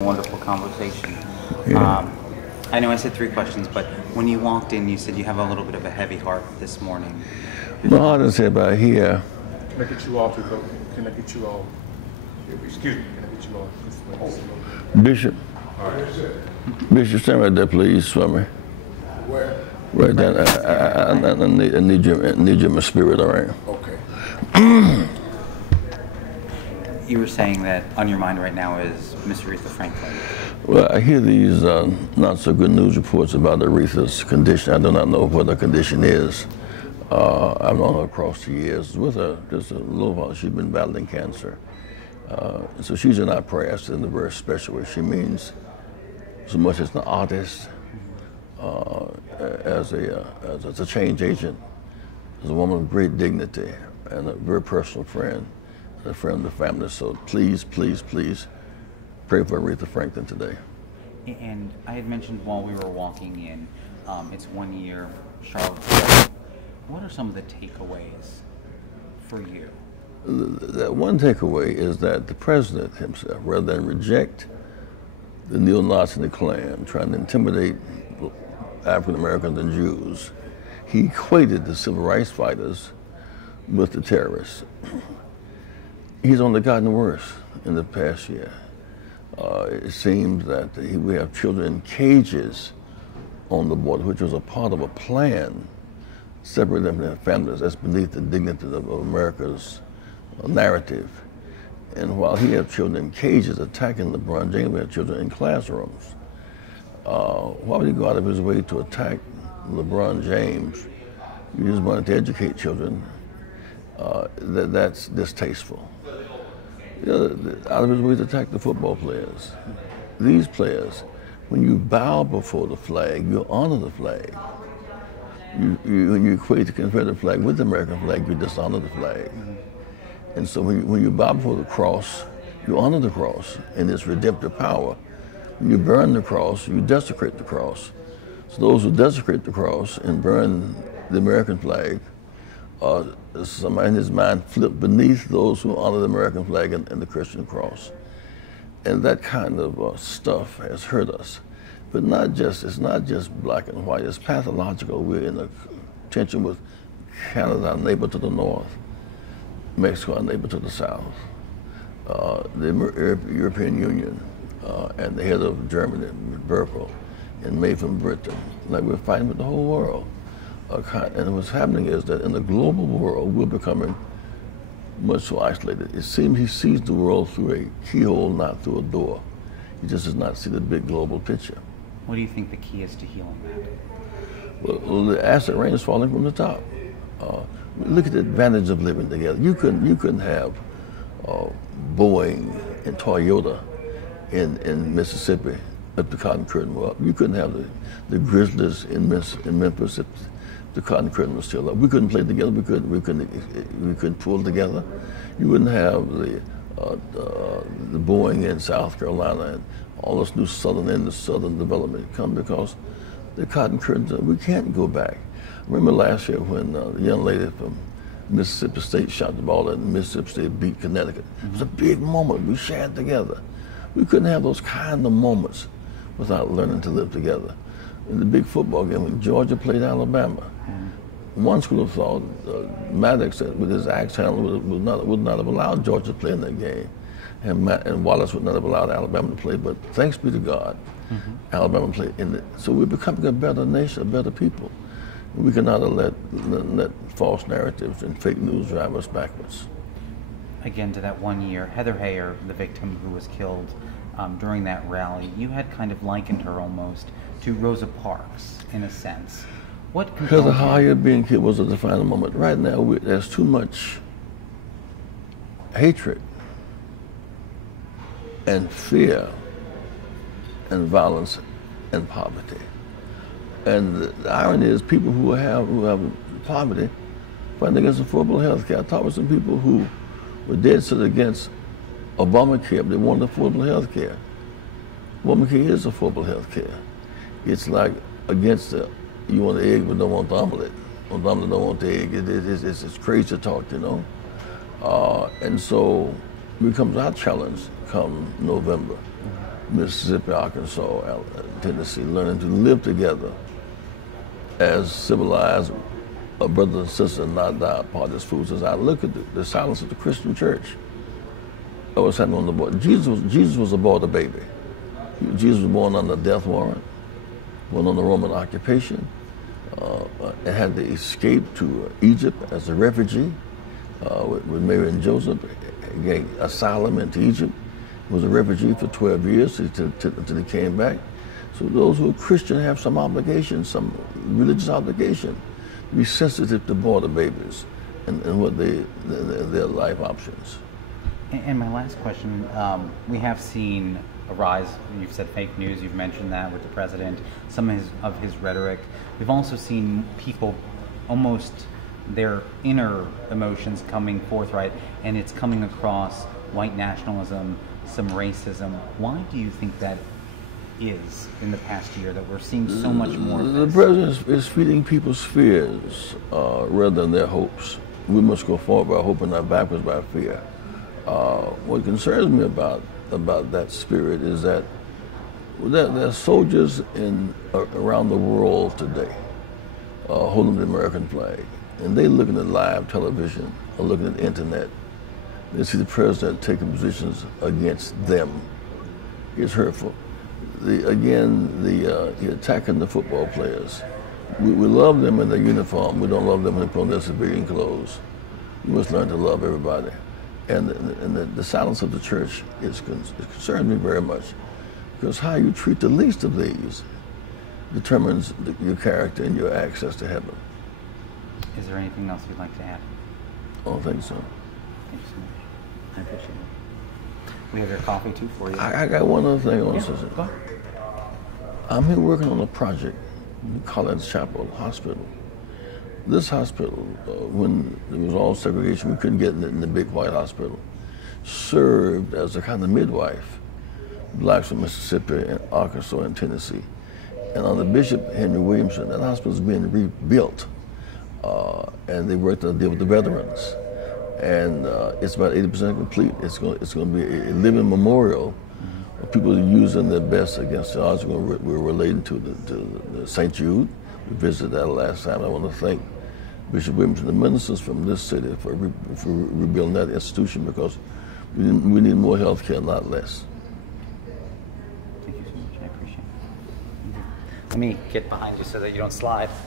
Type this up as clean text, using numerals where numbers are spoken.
Wonderful conversation. Yeah. I know I said 3 questions, but when you walked in, you said you have a little bit of a heavy heart this morning. No, I just said about here. Can I get you all to go? Can I get you all? Excuse me. Can I get you all? Bishop. All right. Bishop, stand right there, please, for me. Where? Right there. I need you in my spirit, all right? Okay. You were saying that on your mind right now is Miss Aretha Franklin. Well, I hear these not so good news reports about Aretha's condition. I do not know what her condition is. I've known her across the years. With her just a little while, she's been battling cancer. So she's in our prayers in a very special way. She means so much as an artist, as a change agent, as a woman of great dignity, and a very personal friend, and a friend of the family. So please, please, please pray for Aretha Franklin today. And I had mentioned while we were walking in, it's 1 year, Charlottesville. What are some of the takeaways for you? That one takeaway is that the president himself, rather than reject the neo-Nazi and the Klan, trying to intimidate African Americans and Jews, he equated the civil rights fighters with the terrorists. He's only gotten worse in the past year. It seems that we have children in cages on the border, which was a part of a plan, separate them from their families. That's beneath the dignity of America's narrative. And while he had children in cages attacking LeBron James, we have children in classrooms. Why would he go out of his way to attack LeBron James? You just wanted to educate children. That's distasteful. Out of his way to attack the football players. These players, when you bow before the flag, you honor the flag. When you equate the Confederate flag with the American flag, you dishonor the flag. And so when you bow before the cross, you honor the cross and its redemptive power. When you burn the cross, you desecrate the cross. So those who desecrate the cross and burn the American flag, somebody in his mind flipped beneath those who honor the American flag and the Christian cross. And that kind of stuff has hurt us. But it's not just black and white, it's pathological. We're in a tension with Canada, our neighbor to the north, Mexico, our neighbor to the south, the European Union, and the head of Germany, Merkel, and May from Britain. Like we're fighting with the whole world. And what's happening is that in the global world, we're becoming much so isolated. It seems he sees the world through a keyhole, not through a door. He just does not see the big global picture. What do you think the key is to healing that? Well, the acid rain is falling from the top. Look at the advantage of living together. You couldn't have Boeing and Toyota in Mississippi if the Cotton Curtain were up. You couldn't have the Grizzlies in Memphis if the Cotton Curtain was still up. We couldn't play together. We couldn't pull together. You wouldn't have the Boeing in South Carolina and all this new southern development come because the Cotton Curtain. We can't go back. I remember last year when the young lady from Mississippi State shot the ball and Mississippi State beat Connecticut. It was a big moment. We shared together. We couldn't have those kind of moments without learning to live together. In the big football game, when Georgia played Alabama, one school of thought, Maddox with his axe handle would not have allowed Georgia to play in that game. And Wallace would not have allowed Alabama to play, but thanks be to God, Alabama played in it. So we're becoming a better nation, a better people. We cannot let false narratives and fake news drive us backwards. Again, to that 1 year, Heather Heyer, the victim who was killed during that rally, you had kind of likened her almost to Rosa Parks, in a sense. What Heather Heyer being killed was a defining moment. Right now, there's too much hatred and fear and violence and poverty. And the irony is people who have poverty fighting against affordable health care. I talked with some people who were dead set against Obamacare, but they wanted affordable health care. Obamacare is affordable health care. It's like against you want the egg but don't want the omelet. Or the omelet don't want the egg. It's crazy talk, you know. And so becomes our challenge come November. Mississippi, Arkansas, Tennessee, learning to live together as civilized brothers and sisters and not die apart as fools. As I look at the silence of the Christian church, I was happening on the board. Jesus was aboard a baby. Jesus was born under a death warrant, born under Roman occupation, and had to escape to Egypt as a refugee with Mary and Joseph, gained asylum into Egypt, was a refugee for 12 years until he came back. So those who are Christian have some obligation, some religious obligation, to be sensitive to border babies and what their life options. And my last question, we have seen a rise, you've said fake news, you've mentioned that with the president, some of his rhetoric. We've also seen people almost their inner emotions coming forthright, and it's coming across white nationalism, some racism. Why do you think that is in the past year that we're seeing so much more of this? The president is feeding people's fears rather than their hopes. We must go forward by hope and not backwards by fear. What concerns me about that spirit is that there are soldiers around the world today holding the American flag, and they looking at live television or looking at the internet. They see the president taking positions against them. It's hurtful. He attacking the football players. We love them in their uniform. We don't love them when they put on their civilian clothes. We must learn to love everybody. And the silence of the church it concerns me very much, because how you treat the least of these determines your character and your access to heaven. Is there anything else you'd like to add? I don't think so. Thank you so much. I appreciate it. We have your coffee too for you. I got one other thing I want to say. Go ahead. I'm here working on a project in College Chapel Hospital. This hospital, when there was all segregation, we couldn't get in the big white hospital, served as a kind of midwife, blacks from Mississippi and Arkansas and Tennessee. And under Bishop Henry Williamson, that hospital is being rebuilt, and they worked to deal with the veterans. And it's about 80% complete. It's going to be a living memorial of people using their best against the odds. We're related to the St. Jude. We visited that last time. I want to thank Bishop Williamson, the ministers from this city, for rebuilding that institution, because we need more health care, not less. Thank you so much. I appreciate it. Let me get behind you so that you don't slide.